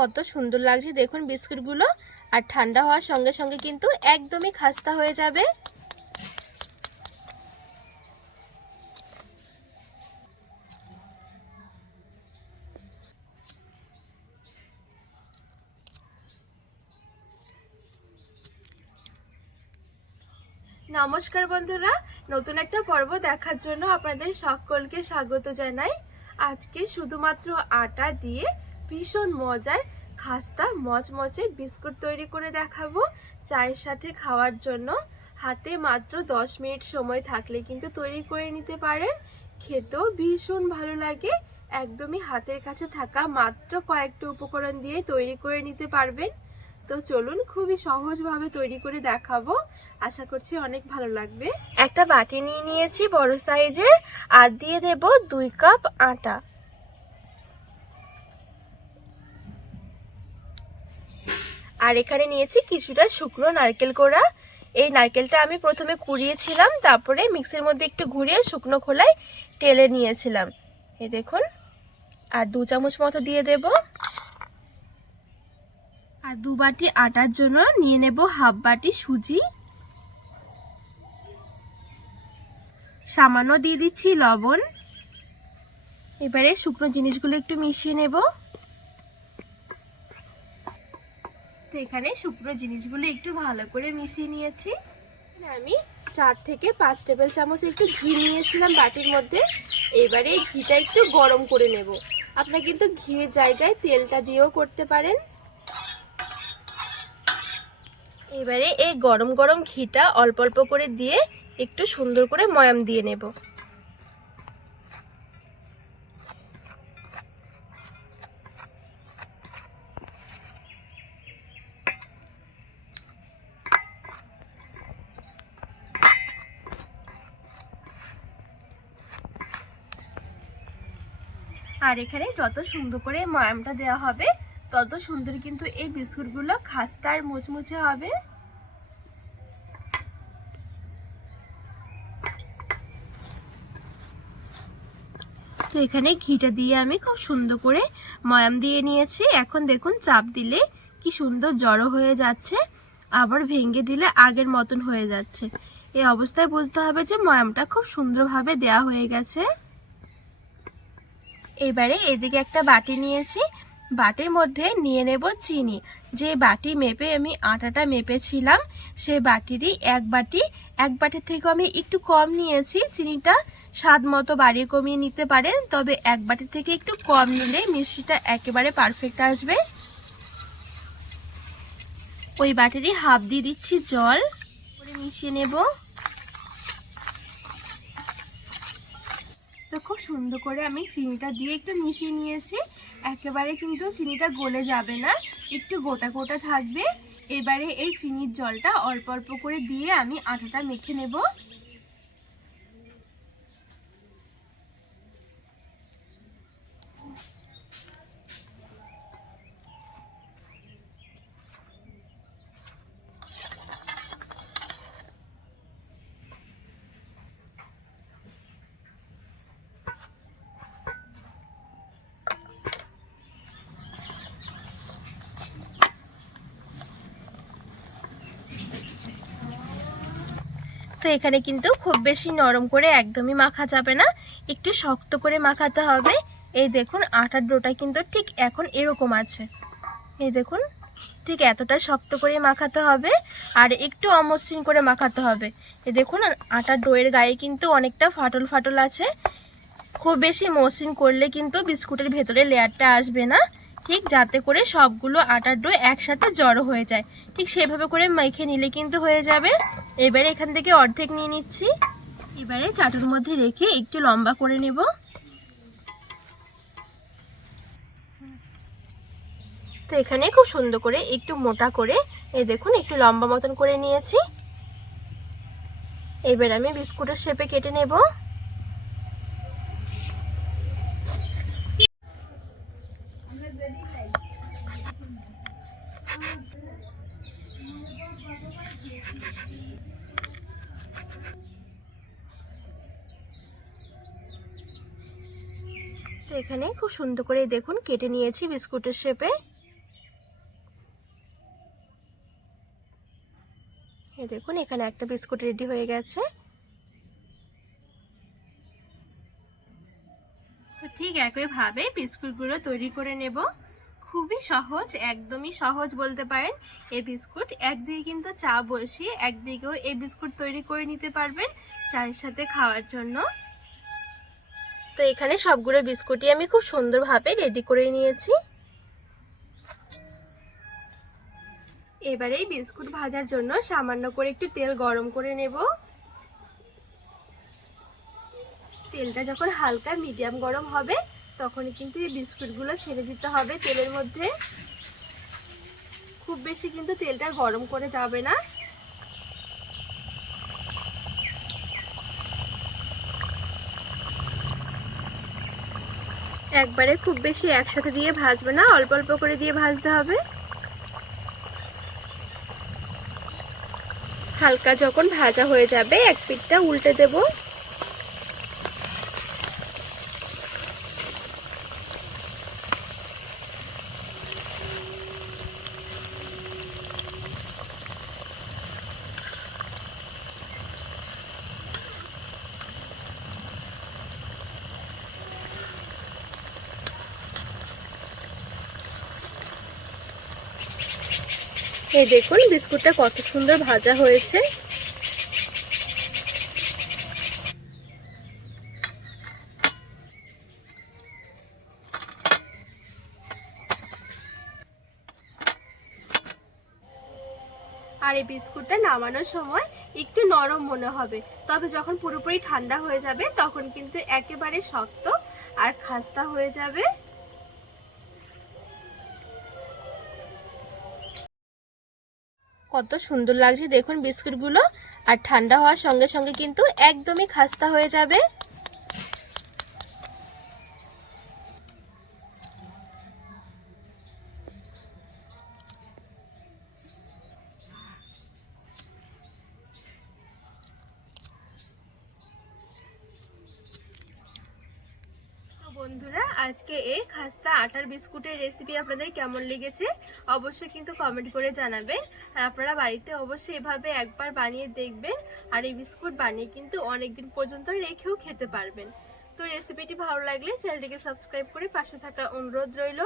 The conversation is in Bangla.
কত সুন্দর লাগছে। দেখুন বিস্কুটগুলো। আর ঠান্ডা হওয়ার সঙ্গে সঙ্গে কিন্তু একদমই খাস্তা হয়ে যাবে। নমস্কার বন্ধুরা, নতুন একটা পর্ব দেখার জন্য আপনাদের সকলকে স্বাগত জানাই। আজকে শুধুমাত্র আটা দিয়ে ভীষণ মজার খাস্তা মচমচে বিস্কুট তৈরি করে দেখাবো। চায়ের সাথে খাওয়ার জন্য হাতে মাত্র দশ মিনিট সময় থাকলে কিন্তু তৈরি করে নিতে পারেন। খেতেও ভীষণ ভালো লাগে। একদমই হাতের কাছে থাকা মাত্র কয়েকটা উপকরণ দিয়ে তৈরি করে নিতে পারবেন। তো চলুন খুবই সহজভাবে তৈরি করে দেখাবো। আশা করছি অনেক ভালো লাগবে। একটা বাটি নিয়ে নিয়েছি বড় সাইজের। আর দিয়ে দেব দুই কাপ আটা। আর এখানে নিয়েছি কিছুটা শুকনো নারকেল কোড়া। এই নারকেলটা আমি প্রথমে কুড়িয়েছিলাম, তারপরে মিক্সির মধ্যে একটু ঘুরিয়ে শুকনো খোলায় টেলে নিয়েছিলাম। এই দেখুন, আর দু চামচ মতো দিয়ে দেব। আর দু বাটি আটার জন্য নিয়ে নেব হাফ বাটি সুজি। সামান্য দিয়ে দিচ্ছি লবণ। এবারে শুকনো জিনিসগুলো একটু মিশিয়ে নেব। তো এখানে শুকনো জিনিসগুলো একটু ভালো করে মিশিয়ে নিয়েছি। আমি চার থেকে পাঁচ টেবিল চামচ একটু ঘি নিয়েছিলাম বাটির মধ্যে। এবারে এই ঘিটা একটু গরম করে নেব। আপনারা কিন্তু ঘিয়ের জায়গায় তেলটা দিয়েও করতে পারেন। এবারে এই গরম গরম ঘিটা অল্প অল্প করে দিয়ে একটু সুন্দর করে ময়াম দিয়ে নেব। আর এখানে যত সুন্দর করে ময়ামটা দেওয়া হবে, তত সুন্দর কিন্তু এই বিস্কুটগুলো খাস্তা আর মুচমুচে হবে। তো এখানে ঘিটা দিয়ে আমি খুব সুন্দর করে ময়াম দিয়ে নিয়েছি। এখন দেখুন, চাপ দিলে কি সুন্দর জড়ো হয়ে যাচ্ছে, আবার ভেঙে দিলে আগের মতন হয়ে যাচ্ছে। এই অবস্থায় বুঝতে হবে যে ময়ামটা খুব সুন্দরভাবে দেয়া হয়ে গেছে। এবারে এদিকে একটা বাটি নিয়েছি। বাটির মধ্যে নিয়ে নেব চিনি। যে বাটি মেপে আমি আটাটা মেপেছিলাম সেই বাটিরই এক বাটি। এক বাটির থেকে আমি একটু কম নিয়েছি। চিনিটা স্বাদ মতো বাড়িয়ে কমিয়ে নিতে পারেন, তবে এক বাটি থেকে একটু কম নিলে মিষ্টিটা একেবারে পারফেক্ট আসবে। ওই বাটিরই হাফ দিয়ে দিচ্ছি জল। করে মিশিয়ে নেব তো খুব সুন্দর করে আমি চিনিটা দিয়ে একটু মিশিয়ে নিয়েছি। একেবারে কিন্তু চিনিটা গলে যাবে না। একটু গোটা গোটা থাকবে। এবারে এই চিনির জলটা অল্প অল্প করে দিয়ে আমি আটাটা মেখে নেব। তো এখানে কিন্তু খুব বেশি নরম করে একদমই মাখা যাবে না। একটু শক্ত করে মাখাতে হবে। এই দেখুন, আটার ডোটা কিন্তু ঠিক এখন এরকম আছে। এই দেখুন, ঠিক এতটা শক্ত করে মাখাতে হবে আর একটু অমসৃণ করে মাখাতে হবে। এই দেখুন আটার ডোয়ের গায়ে কিন্তু অনেকটা ফাটল ফাটল আছে। খুব বেশি মসৃণ করলে কিন্তু বিস্কুটের ভেতরে লেয়ারটা আসবে না। ঠিক যাতে করে সবগুলো আটার ডো একসাথে জড়ো হয়ে যায়। ঠিক সেভাবে করে মেখে নিলে কিন্তু হয়ে যাবে। এবারে এখান থেকে অর্ধেক নিয়ে নিচ্ছি। এবারে চাটুর মধ্যে রেখে একটু লম্বা করে নেব। তো এখানে খুব সুন্দর করে একটু মোটা করে, এই দেখুন, একটু লম্বা মতন করে নিয়েছি। এবার আমি বিস্কুটের শেপে কেটে নেব। তো এখানে খুব সুন্দর করে দেখুন কেটে নিয়েছি বিস্কুটের শেপে। দেখুন, এখানে একটা বিস্কুট রেডি হয়ে গেছে। ঠিক একইভাবে বিস্কুটগুলো তৈরি করে নেব। খুবই সহজ, একদমই সহজ বলতে পারেন। এই বিস্কুট একদিকে কিন্তু চা বলছি একদিকেও এই বিস্কুট তৈরি করে নিতে পারবেন চায়ের সাথে খাওয়ার জন্য। তো এখানে সবগুলো বিস্কুটই আমি খুব সুন্দরভাবে রেডি করে নিয়েছি। এবারে এই বিস্কুট ভাজার জন্য সামান্য করে একটু তেল গরম করে নেব। তেলটা যখন হালকা মিডিয়াম গরম হবে, তখন কিন্তু এই বিস্কুটগুলো ছেড়ে দিতে হবে তেলের মধ্যে। খুব বেশি কিন্তু তেলটা গরম করে যাবে না। একবারে খুব বেশি একসাথে দিয়ে ভাজবে না, অল্প অল্প করে দিয়ে ভাজতে হবে। হালকা যখন ভাজা হয়ে যাবে, এক পিঠটা উল্টে দেব। এই দেখুন, বিস্কুটটা কত সুন্দর ভাজা হয়েছে। আর এই বিস্কুটটা নামানোর সময় একটু নরম মনে হবে, তবে যখন পুরোপুরি ঠান্ডা হয়ে যাবে, তখন কিন্তু একেবারে শক্ত আর খাস্তা হয়ে যাবে। কত সুন্দর লাগছে। দেখুন বিস্কুটগুলো। আর ঠান্ডা হওয়ার সঙ্গে সঙ্গে কিন্তু একদমই খাস্তা হয়ে যাবে। বন্ধুরা, আজকে এই খাস্তা আটার বিস্কুটের রেসিপি আপনাদের কেমন লেগেছে অবশ্যই কিন্তু কমেন্ট করে জানাবেন। আর আপনারা বাড়িতে অবশ্যই এভাবে একবার বানিয়ে দেখবেন আর এই বিস্কুট বানিয়ে কিন্তু অনেক দিন পর্যন্ত রেখেও খেতে পারবেন। তো রেসিপিটি ভালো লাগলে চ্যানেলটিকে সাবস্ক্রাইব করে পাশে থাকা অনুরোধ রইল।